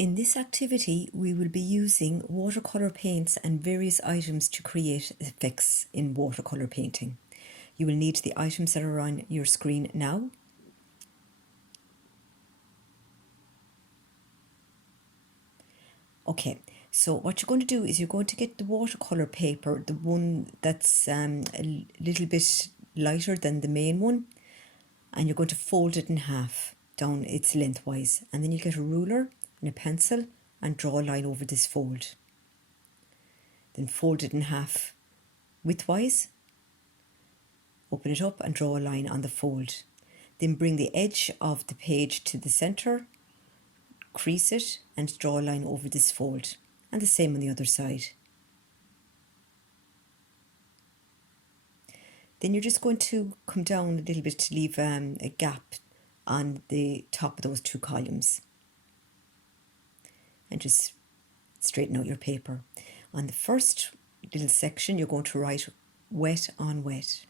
In this activity, we will be using watercolour paints and various items to create effects in watercolour painting. You will need the items that are on your screen now. Okay, so what you're going to do is you're going to get the watercolour paper, the one that's a little bit lighter than the main one, and you're going to fold it in half down its lengthwise, and then you get a ruler and a pencil and draw a line over this fold. Then fold it in half widthwise, open it up and draw a line on the fold. Then bring the edge of the page to the centre, crease it and draw a line over this fold, and the same on the other side. Then you're just going to come down a little bit to leave a gap on the top of those two columns, and just straighten out your paper. On the first little section, you're going to write wet on wet.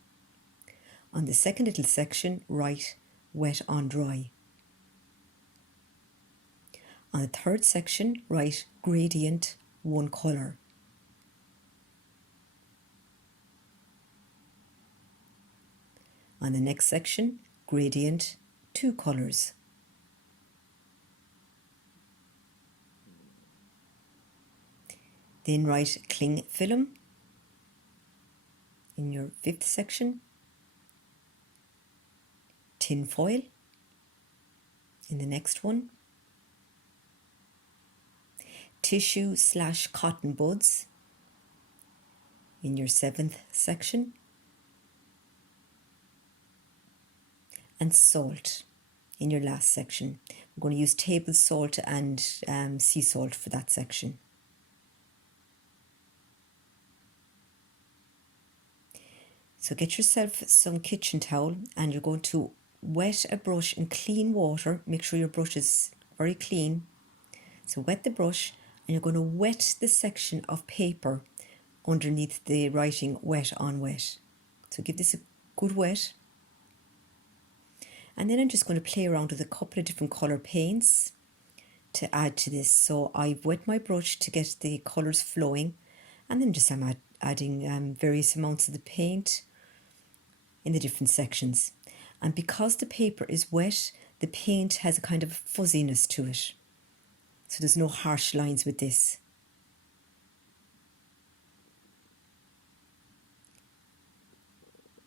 On the second little section, write wet on dry. On the third section, write gradient one colour. On the next section, gradient two colours. Then write cling film in your fifth section, tin foil in the next one, tissue/cotton buds in your seventh section, and salt in your last section. We're going to use table salt and sea salt for that section. So get yourself some kitchen towel and you're going to wet a brush in clean water. Make sure your brush is very clean. So wet the brush and you're going to wet the section of paper underneath the writing wet on wet. So give this a good wet. And then I'm just going to play around with a couple of different colour paints to add to this. So I've wet my brush to get the colours flowing, and then just I'm adding various amounts of the paint in the different sections. And because the paper is wet, the paint has a kind of fuzziness to it. So there's no harsh lines with this.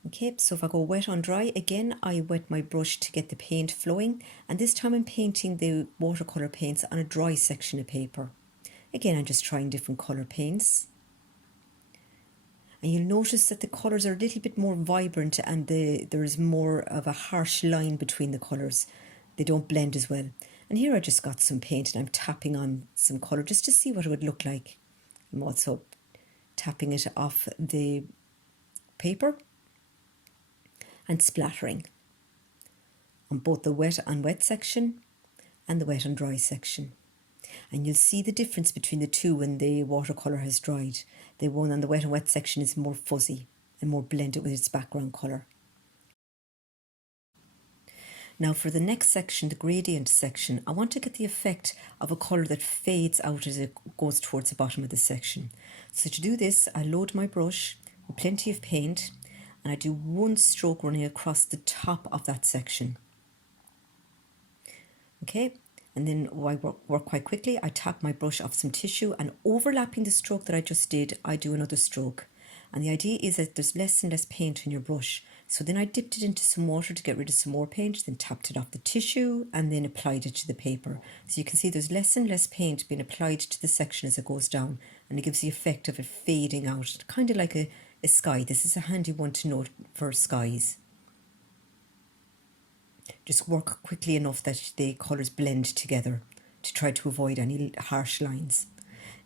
Okay, so if I go wet on dry, again I wet my brush to get the paint flowing, and this time I'm painting the watercolour paints on a dry section of paper. Again, I'm just trying different colour paints. And you'll notice that the colours are a little bit more vibrant and there is more of a harsh line between the colours. They don't blend as well. And here I just got some paint and I'm tapping on some colour just to see what it would look like. I'm also tapping it off the paper and splattering on both the wet on wet section and the wet on dry section. And you'll see the difference between the two when the watercolour has dried. The one on the wet and wet section is more fuzzy and more blended with its background colour. Now for the next section, the gradient section, I want to get the effect of a colour that fades out as it goes towards the bottom of the section. So to do this, I load my brush with plenty of paint and I do one stroke running across the top of that section. Okay. And then I work quite quickly. I tap my brush off some tissue and overlapping the stroke that I just did, I do another stroke. And the idea is that there's less and less paint in your brush. So then I dipped it into some water to get rid of some more paint, then tapped it off the tissue and then applied it to the paper. So you can see there's less and less paint being applied to the section as it goes down, and it gives the effect of it fading out, kind of like a sky. This is a handy one to note for skies. Just work quickly enough that the colours blend together to try to avoid any harsh lines.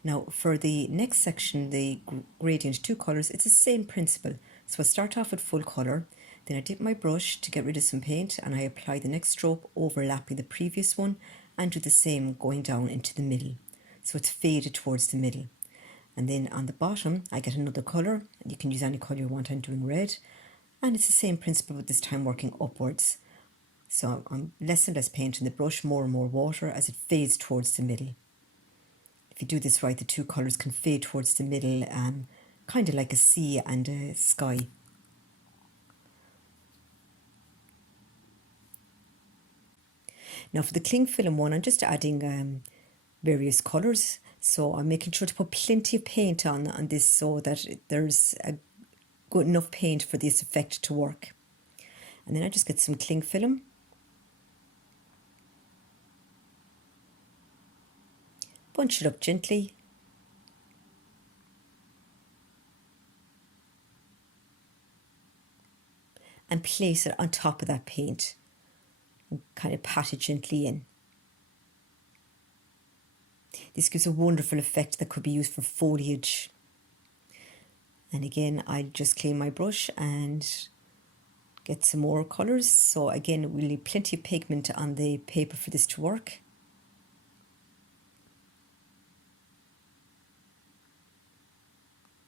Now for the next section, the gradient two colours, it's the same principle. So I start off with full colour, then I dip my brush to get rid of some paint and I apply the next stroke overlapping the previous one and do the same going down into the middle. So it's faded towards the middle. And then on the bottom I get another colour. You can use any colour you want. I'm doing red. And it's the same principle but this time working upwards. So I'm less and less paint in the brush, more and more water as it fades towards the middle. If you do this right, the two colours can fade towards the middle, kind of like a sea and a sky. Now for the cling film one, I'm just adding various colours. So I'm making sure to put plenty of paint on this so that there's a good enough paint for this effect to work. And then I just get some cling film. Bunch it up gently. And place it on top of that paint. And kind of pat it gently in. This gives a wonderful effect that could be used for foliage. And again, I'll just clean my brush and get some more colours. So again, we'll need plenty of pigment on the paper for this to work.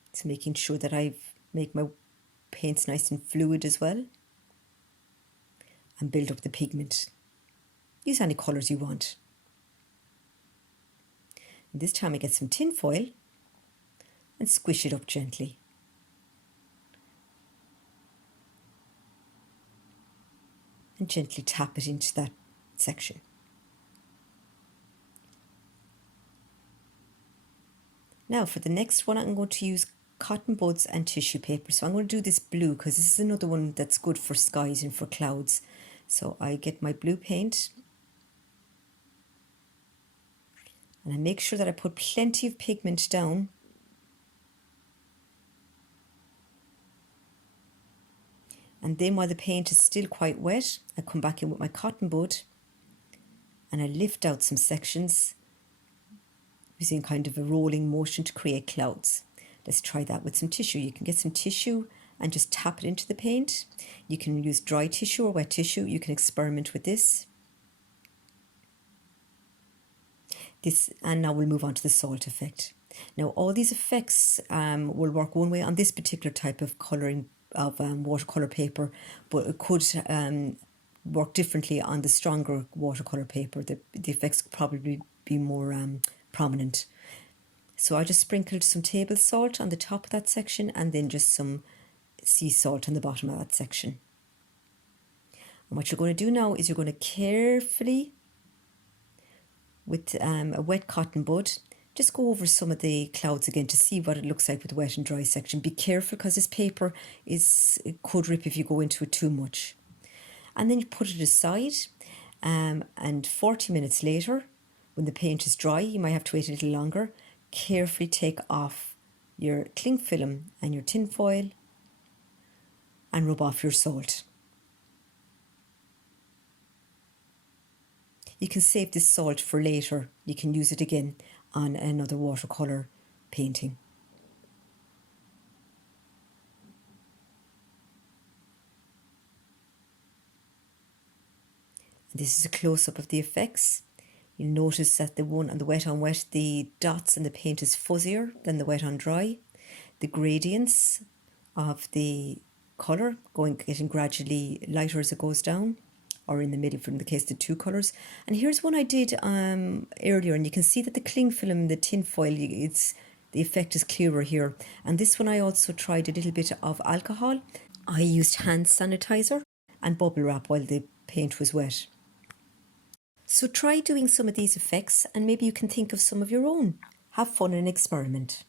It's making sure that I make my paints nice and fluid as well. And build up the pigment. Use any colours you want. And this time I get some tin foil and squish it up gently. And gently tap it into that section. Now for the next one, I'm going to use cotton buds and tissue paper. So I'm going to do this blue because this is another one that's good for skies and for clouds. So I get my blue paint and I make sure that I put plenty of pigment down. And then while the paint is still quite wet, I come back in with my cotton bud and I lift out some sections using kind of a rolling motion to create clouds. Let's try that with some tissue. You can get some tissue and just tap it into the paint. You can use dry tissue or wet tissue. You can experiment with this. And now we'll move on to the salt effect. Now all these effects will work one way on this particular type of colouring of watercolour paper, but it could work differently on the stronger watercolour paper. The effects could probably be more prominent. So I just sprinkled some table salt on the top of that section and then just some sea salt on the bottom of that section. And what you're going to do now is you're going to carefully, with a wet cotton bud, just go over some of the clouds again to see what it looks like with the wet and dry section. Be careful because this paper it could rip if you go into it too much. And then you put it aside, and 40 minutes later, when the paint is dry, you might have to wait a little longer, carefully take off your cling film and your tin foil and rub off your salt. You can save this salt for later. You can use it again on another watercolour painting. This is a close-up of the effects. You'll notice that the one on the wet on wet, the dots in the paint is fuzzier than the wet on dry. The gradients of the colour getting gradually lighter as it goes down, or in the middle from the case the two colours. And here's one I did earlier, and you can see that the cling film, the tin foil, the effect is clearer here. And this one I also tried a little bit of alcohol. I used hand sanitizer and bubble wrap while the paint was wet. So try doing some of these effects and maybe you can think of some of your own. Have fun and experiment.